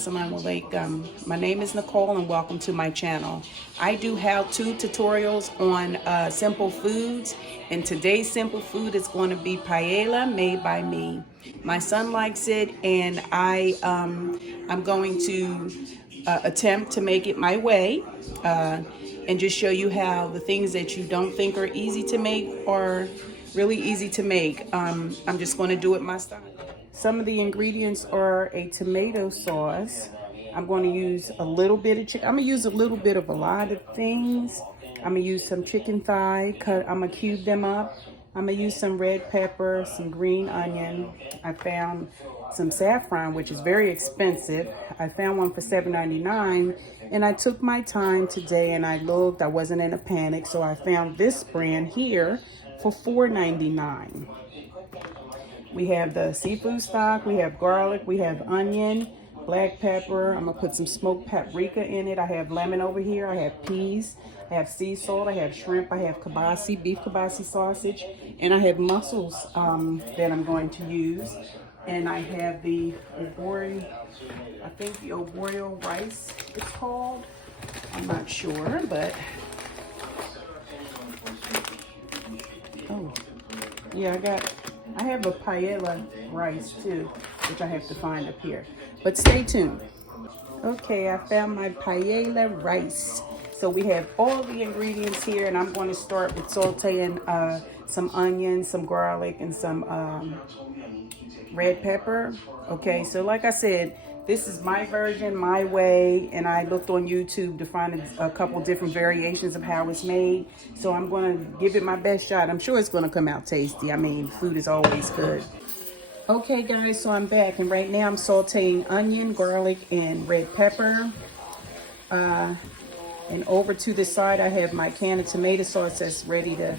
Assalamu alaikum. My name is Nicole and welcome to my channel. I do how-to tutorials on simple foods, and today's simple food is going to be paella made by me. My son likes it, and I'm going to attempt to make it my way and just show you how the things that you don't think are easy to make are really easy to make. I'm just going to do it my style. Some of the ingredients are a tomato sauce. I'm going to use a little bit of chicken. I'm going to use a little bit of a lot of things. I'm going to use some chicken thigh. I'm going to cube them up. I'm going to use some red pepper, some green onion. I found some saffron, which is very expensive. I found one for $7.99, and I took my time today and I looked. I wasn't in a panic, so I found this brand here for $4.99. We have the seafood stock, we have garlic, we have onion, black pepper. I'm gonna put some smoked paprika in it. I have lemon over here, I have peas, I have sea salt, I have shrimp, I have kibasi, beef kibasi sausage, and I have mussels that I'm going to use. And I have the obori, I think the oborio rice it's called. I'm not sure, but oh, yeah, I have a paella rice too, which I have to find up here. But stay tuned. Okay, I found my paella rice. So we have all the ingredients here, and I'm going to start with sauteing some onions, some garlic, and some red pepper. Okay, so like I said, this is my version, my way, and I looked on YouTube to find a couple different variations of how it's made. So I'm going to give it my best shot. I'm sure it's going to come out tasty. I mean, food is always good. Okay, guys, so I'm back, and right now I'm sauteing onion, garlic, and red pepper. And over to the side, I have my can of tomato sauce that's ready to,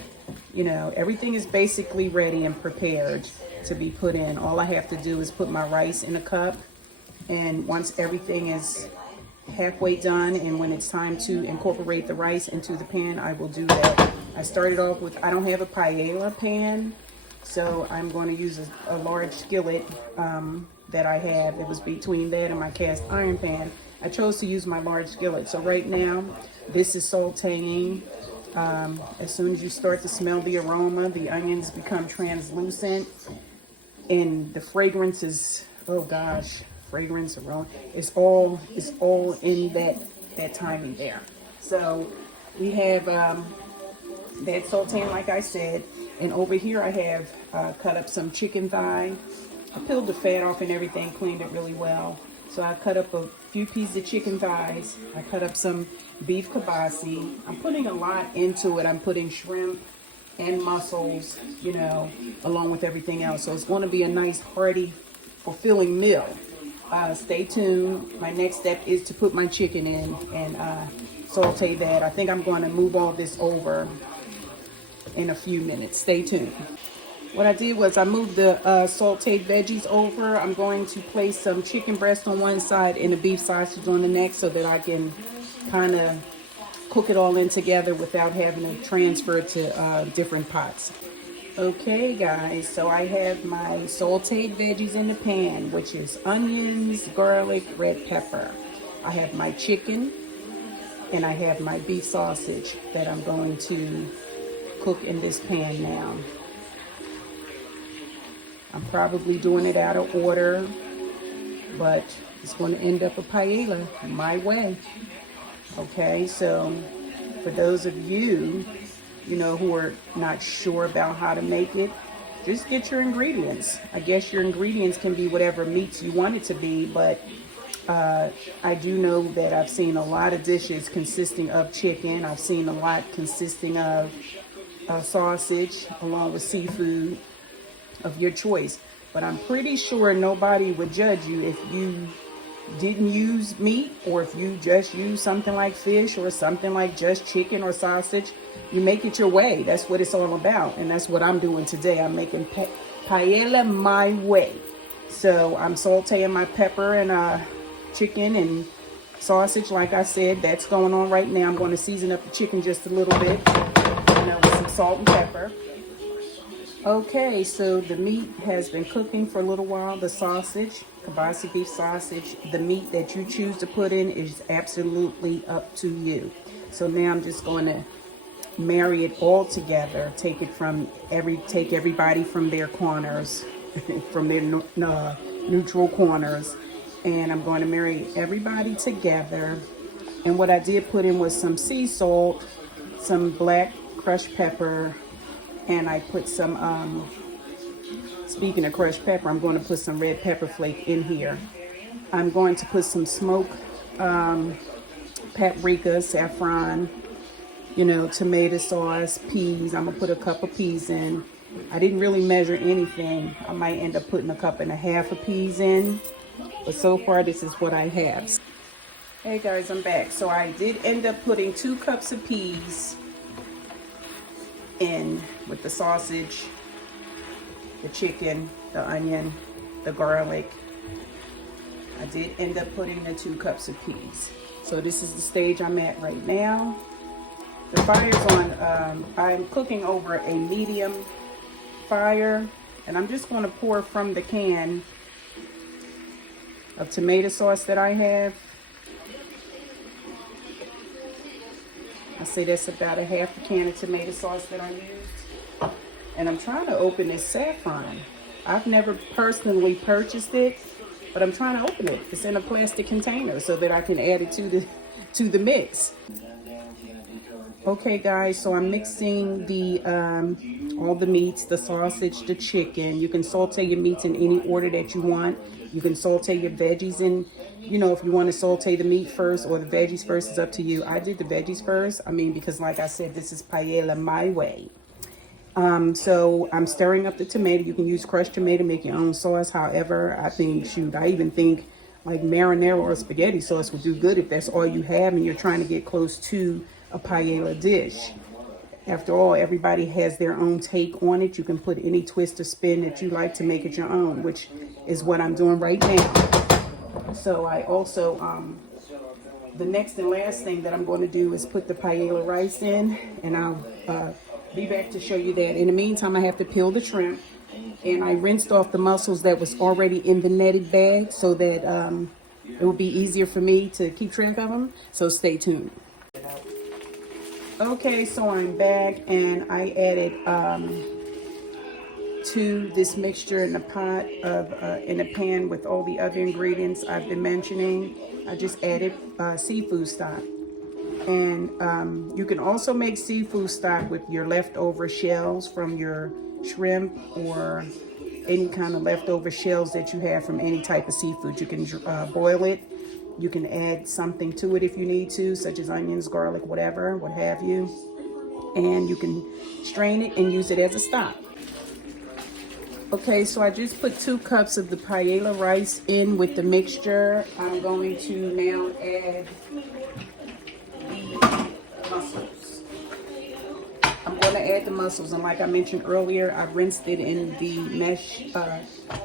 everything is basically ready and prepared to be put in. All I have to do is put my rice in a cup. And once everything is halfway done and when it's time to incorporate the rice into the pan, I will do that. I started off with, I don't have a paella pan, so I'm going to use a large skillet that I have. It was between that and my cast iron pan. I chose to use my large skillet. So right now, this is sauteing. As soon as you start to smell the aroma, the onions become translucent, and the fragrance is, oh gosh, fragrance, aroma, it's all in that timing there. So we have that sauteing, like I said, and over here I have cut up some chicken thigh. I peeled the fat off and everything, cleaned it really well. So I cut up a few pieces of chicken thighs. I cut up some beef kibasi. I'm putting a lot into it. I'm putting shrimp and mussels, along with everything else. So it's going to be a nice, hearty, fulfilling meal. Stay tuned. My next step is to put my chicken in and saute that. I think I'm going to move all this over in a few minutes. Stay tuned. What I did was I moved the sauteed veggies over. I'm going to place some chicken breast on one side and the beef sausage on the next so that I can kind of cook it all in together without having to transfer it to different pots. Okay, guys, so I have my sauteed veggies in the pan, which is onions, garlic, red pepper. I have my chicken, and I have my beef sausage that I'm going to cook in this pan now. I'm probably doing it out of order, but it's going to end up a paella my way. Okay, so for those of you, who are not sure about how to make it, just get your ingredients. I guess your ingredients can be whatever meats you want it to be, but I do know that I've seen a lot of dishes consisting of chicken. I've seen a lot consisting of sausage along with seafood of your choice. But I'm pretty sure nobody would judge you if you didn't use meat, or if you just use something like fish or something like just chicken or sausage. You make it your way. That's what it's all about, and that's what I'm doing today. I'm making paella my way. So I'm sauteing my pepper and chicken and sausage. Like I said, that's going on right now. I'm going to season up the chicken just a little bit, with some salt and pepper. Okay, so the meat has been cooking for a little while, the sausage. kielbasa beef sausage. The meat that you choose to put in is absolutely up to you. So now I'm just going to marry it all together. Take everybody from their corners, from their neutral corners, and I'm going to marry everybody together. And what I did put in was some sea salt, some black crushed pepper, and I put some, speaking of crushed pepper, I'm going to put some red pepper flake in here. I'm going to put some smoked paprika, saffron, you know, tomato sauce, peas. I'm going to put a cup of peas in. I didn't really measure anything. I might end up putting a cup and a half of peas in. But so far, this is what I have. Hey guys, I'm back. So I did end up putting 2 cups of peas in with the sausage, the chicken, the onion, the garlic. I did end up putting the 2 cups of peas. So this is the stage I'm at right now. The fire's on, I'm cooking over a medium fire, and I'm just going to pour from the can of tomato sauce that I have. I say that's about a half a can of tomato sauce that I used. And I'm trying to open this saffron. I've never personally purchased it, but I'm trying to open it. It's in a plastic container so that I can add it to the mix. Okay guys, so I'm mixing the all the meats, the sausage, the chicken. You can saute your meats in any order that you want. You can saute your veggies in, you know, if you want to saute the meat first or the veggies first, is up to you. I did the veggies first. I mean, because like I said, this is paella my way. So I'm stirring up the tomato. You can use crushed tomato, make your own sauce. However, I think, shoot, I even think like marinara or spaghetti sauce would do good if that's all you have and you're trying to get close to a paella dish. After all, everybody has their own take on it. You can put any twist or spin that you like to make it your own, which is what I'm doing right now. So I also, the next and last thing that I'm going to do is put the paella rice in, and I'll be back to show you that. In the meantime, I have to peel the shrimp, and I rinsed off the mussels that was already in the netted bag so that it will be easier for me to keep track of them. So stay tuned. Okay, so I'm back, and I added to this mixture in the pot of in a pan with all the other ingredients I've been mentioning. I just added seafood stock, and you can also make seafood stock with your leftover shells from your shrimp or any kind of leftover shells that you have from any type of seafood. You can boil it. You can add something to it if you need to, such as onions, garlic, whatever, what have you. And you can strain it and use it as a stock. Okay, so I just put 2 cups of the paella rice in with the mixture. I'm going to now add the mussels. I'm going to add the mussels, and like I mentioned earlier, I rinsed it in the mesh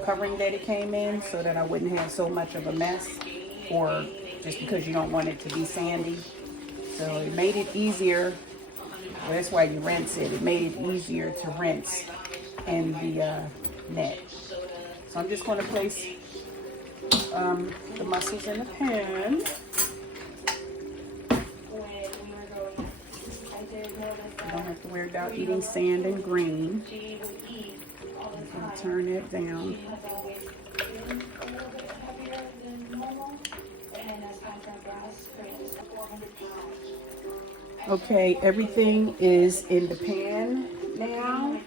covering that it came in so that I wouldn't have so much of a mess, or just because you don't want it to be sandy. So it made it easier. Well, that's why you rinse it. It made it easier to rinse in the net. So I'm just going to place the mussels in the pan. You don't have to worry about eating sand and green. I'm going to turn it down. Okay, everything is in the pan now.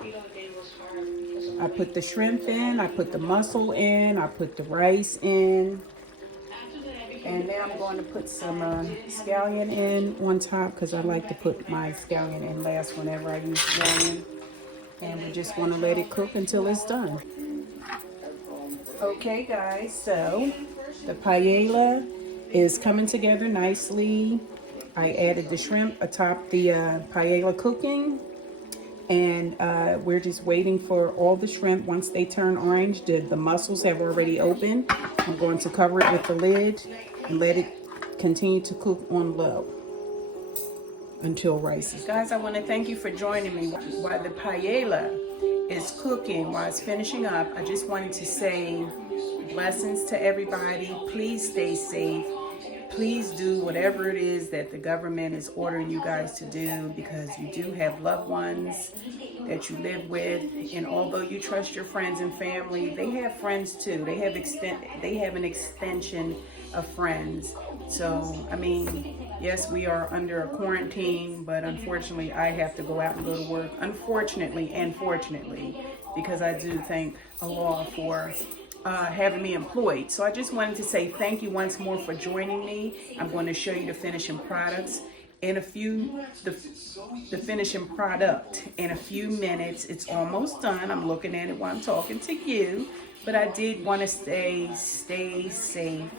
I put the shrimp in, I put the mussel in, I put the rice in. And now I'm going to put some scallion in on top, because I like to put my scallion in last whenever I use scallion. And we just want to let it cook until it's done. Okay guys, so the paella is coming together nicely. I added the shrimp atop the paella cooking, and we're just waiting for all the shrimp. Once they turn orange, the mussels have already opened. I'm going to cover it with the lid and let it continue to cook on low until rice is. Guys, I want to thank you for joining me while the paella is cooking, while it's finishing up. I just wanted to say Blessings to everybody. Please stay safe. Please do whatever it is that the government is ordering you guys to do, because you do have loved ones that you live with, and although you trust your friends and family, they have friends too. They have an extension of friends. So I mean, yes, we are under a quarantine, but unfortunately I have to go out and go to work, unfortunately and fortunately, because I do thank Allah for having me employed. So I just wanted to say thank you once more for joining me. I'm going to show you the finishing products in a few, the finishing product in a few minutes. It's almost done. I'm looking at it while I'm talking to you, but I did want to stay safe.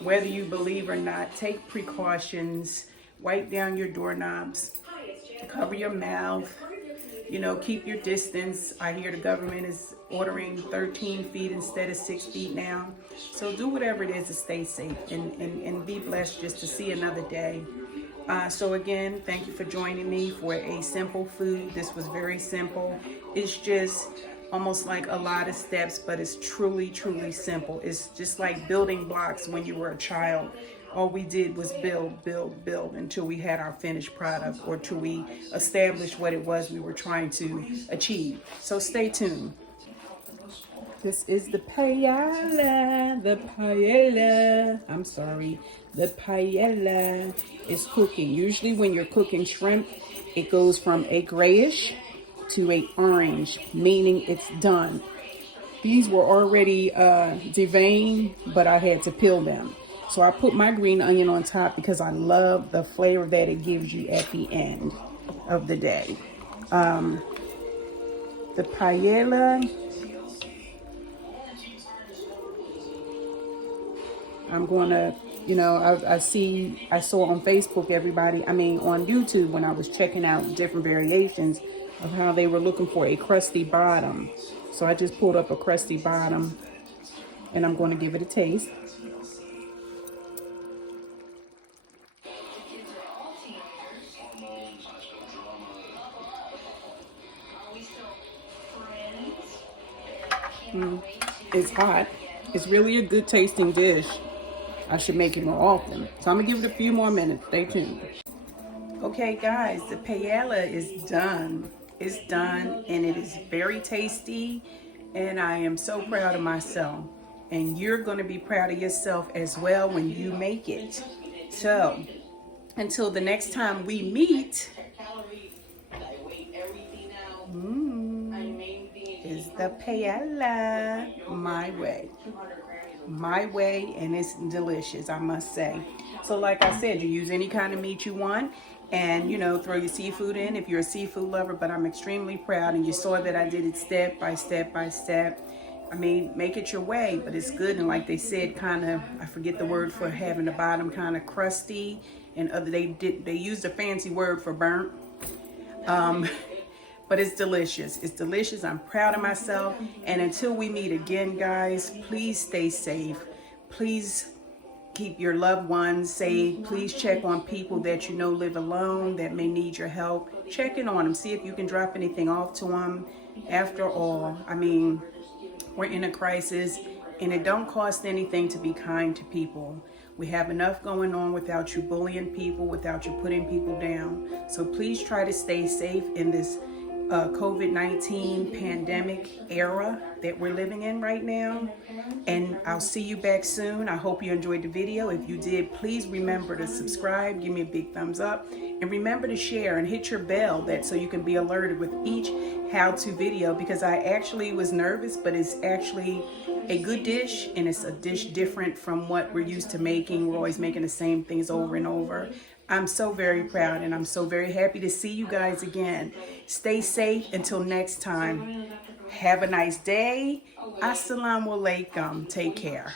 Whether you believe or not, take precautions, wipe down your doorknobs, cover your mouth, you know, keep your distance. I hear the government is ordering 13 feet instead of 6 feet now. So do whatever it is to stay safe and be blessed just to see another day. So again, thank you for joining me for a simple food. This was very simple. It's just almost like a lot of steps, but it's truly, truly simple. It's just like building blocks when you were a child. All we did was build until we had our finished product, or till we established what it was we were trying to achieve. So stay tuned. This is the paella. The paella is cooking. Usually when you're cooking shrimp, it goes from a grayish to a orange, meaning it's done. These were already deveined, but I had to peel them. So I put my green onion on top because I love the flavor that it gives you at the end of the day. The paella, I'm going to, you know, I saw on Facebook on YouTube when I was checking out different variations of how they were looking for a crusty bottom. So I just pulled up a crusty bottom and I'm going to give it a taste. It's hot. It's really a good tasting dish. I should make it more often. So I'm gonna give it a few more minutes. Stay tuned. Okay guys, the paella is done. It's done and it is very tasty, and I am so proud of myself. And you're gonna be proud of yourself as well when you make it. So until the next time we meet, is the paella my way, and it's delicious, I must say. So like I said, you use any kind of meat you want, and you know, throw your seafood in if you're a seafood lover. But I'm extremely proud, and you saw that I did it step by step by step. I mean, make it your way, but it's good. And like they said, kind of, I forget the word for having the bottom kind of crusty, and they used a fancy word for burnt. But it's delicious. It's delicious. I'm proud of myself. And until we meet again, guys, please stay safe. Please keep your loved ones safe. Please check on people that you know live alone that may need your help. Check in on them. See if you can drop anything off to them. After all, I mean, we're in a crisis, and it don't cost anything to be kind to people. We have enough going on without you bullying people, without you putting people down. So please try to stay safe in this COVID-19 pandemic era that we're living in right now. And I'll see you back soon. I hope you enjoyed the video. If you did, please remember to subscribe, give me a big thumbs up, and remember to share and hit your bell so you can be alerted with each how-to video, because I actually was nervous, but it's actually a good dish, and it's a dish different from what we're used to making. We're always making the same things over and over. I'm so very proud, and I'm so very happy to see you guys again. Stay safe until next time. Have a nice day. Assalamu alaikum. Take care.